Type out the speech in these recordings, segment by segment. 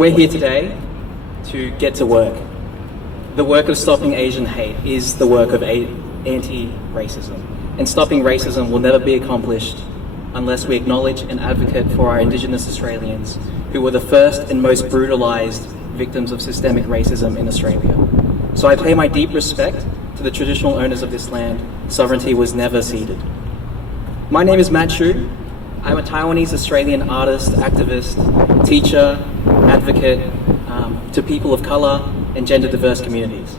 We're here today to get to work. The work of stopping Asian hate is the work of anti-racism. And stopping racism will never be accomplished unless we acknowledge and advocate for our Indigenous Australians who were the first and most brutalised victims of systemic racism in Australia. So I pay my deep respect to the traditional owners of this land. Sovereignty was never ceded. My name is Matt Shu. I'm a Taiwanese Australian artist, activist, teacher, advocate to people of colour and gender diverse communities.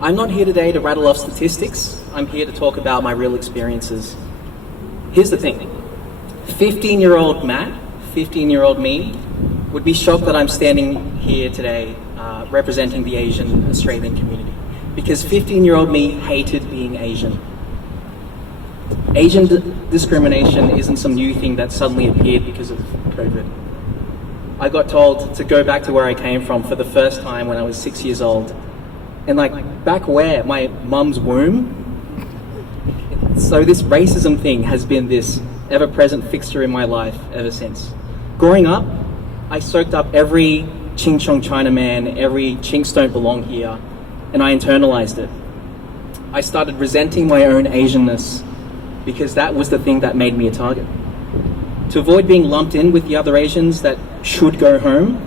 I'm not here today to rattle off statistics. I'm here to talk about my real experiences. Here's the thing. 15-year-old Matt, 15-year-old me, would be shocked that I'm standing here today representing the Asian Australian community. Because 15-year-old me hated being Asian. Asian discrimination isn't some new thing that suddenly appeared because of COVID. I got told to go back to where I came from for the first time when I was 6 years old. And back where? My mum's womb? So this racism thing has been this ever-present fixture in my life ever since. Growing up, I soaked up every Ching Chong Chinaman, every Chinks don't belong here, and I internalized it. I started resenting my own Asianness because that was the thing that made me a target. To avoid being lumped in with the other Asians that should go home,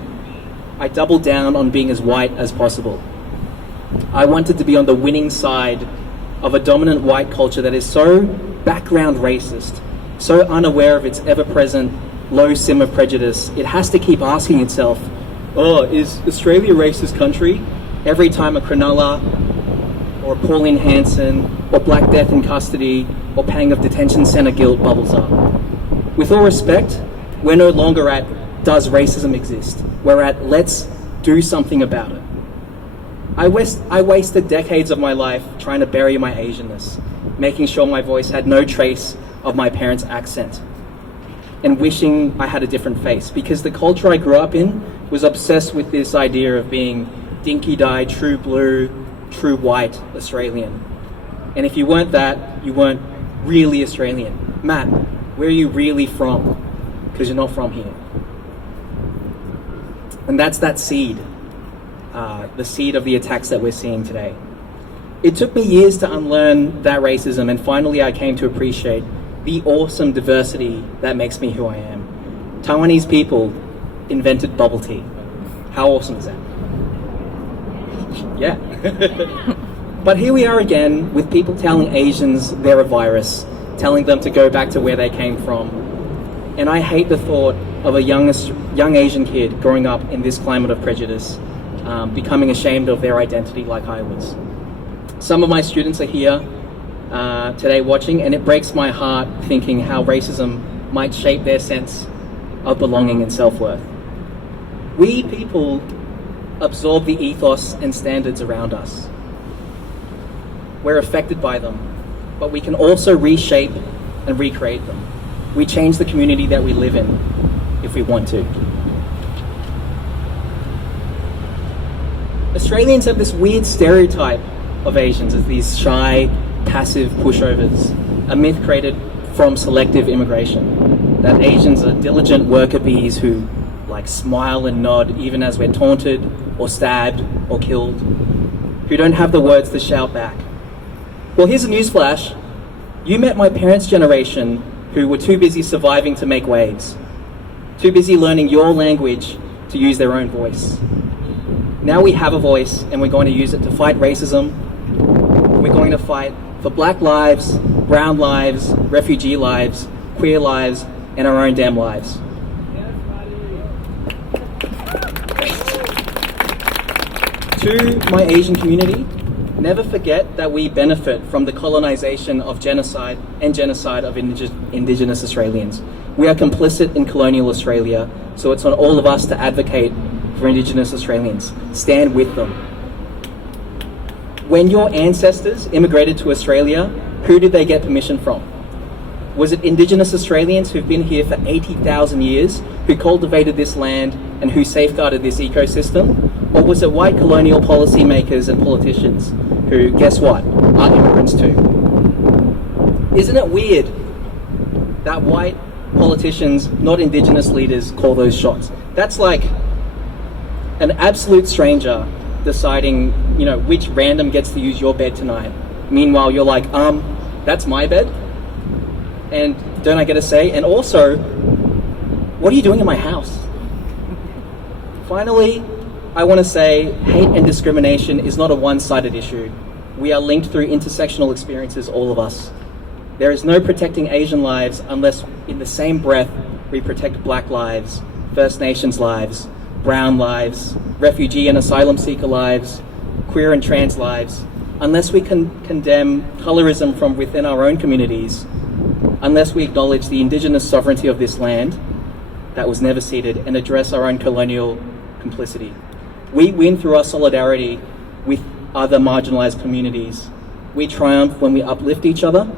I doubled down on being as white as possible. I wanted to be on the winning side of a dominant white culture that is so background racist, so unaware of its ever-present low simmer prejudice, it has to keep asking itself, oh, is Australia a racist country? Every time a Cronulla or a Pauline Hanson or Black Death in custody or pang of detention centre guilt bubbles up. With all respect, we're no longer at does racism exist? We're at let's do something about it. I wasted decades of my life trying to bury my Asianness, making sure my voice had no trace of my parents' accent, and wishing I had a different face, because the culture I grew up in was obsessed with this idea of being dinky-dyed, true blue, true white Australian. And if you weren't that, you weren't really Australian. Matt, where are you really from? Because you're not from here. And that's that seed, the seed of the attacks that we're seeing today. It took me years to unlearn that racism, and finally I came to appreciate the awesome diversity that makes me who I am. Taiwanese people invented bubble tea. How awesome is that? Yeah. But here we are again with people telling Asians they're a virus, telling them to go back to where they came from. And I hate the thought of a young Asian kid growing up in this climate of prejudice, becoming ashamed of their identity like I was. Some of my students are here today watching, and it breaks my heart thinking how racism might shape their sense of belonging and self-worth. We people absorb the ethos and standards around us. We're affected by them, but we can also reshape and recreate them. We change the community that we live in if we want to. Australians have this weird stereotype of Asians as these shy, passive pushovers, a myth created from selective immigration, that Asians are diligent worker bees who smile and nod even as we're taunted or stabbed or killed, who don't have the words to shout back. Well, here's a newsflash. You met my parents' generation who were too busy surviving to make waves, too busy learning your language to use their own voice. Now we have a voice, and we're going to use it to fight racism. We're going to fight for black lives, brown lives, refugee lives, queer lives, and our own damn lives. To my Asian community, never forget that we benefit from the colonization of genocide of Indigenous Australians. We are complicit in colonial Australia, so it's on all of us to advocate for Indigenous Australians. Stand with them. When your ancestors immigrated to Australia, who did they get permission from? Was it Indigenous Australians who've been here for 80,000 years, who cultivated this land and who safeguarded this ecosystem? Or was it white colonial policymakers and politicians who, guess what, are immigrants too? Isn't it weird that white politicians, not Indigenous leaders, call those shots? That's like An absolute stranger deciding, which random gets to use your bed tonight. Meanwhile, you're like, that's my bed? And don't I get a say? And also, what are you doing in my house? Finally, I want to say hate and discrimination is not a one-sided issue. We are linked through intersectional experiences, all of us. There is no protecting Asian lives unless in the same breath we protect Black lives, First Nations lives, Brown lives, refugee and asylum seeker lives, queer and trans lives, unless we can condemn colorism from within our own communities, unless we acknowledge the Indigenous sovereignty of this land that was never ceded and address our own colonial complicity. We win through our solidarity with other marginalized communities. We triumph when we uplift each other.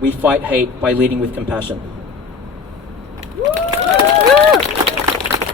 We fight hate by leading with compassion.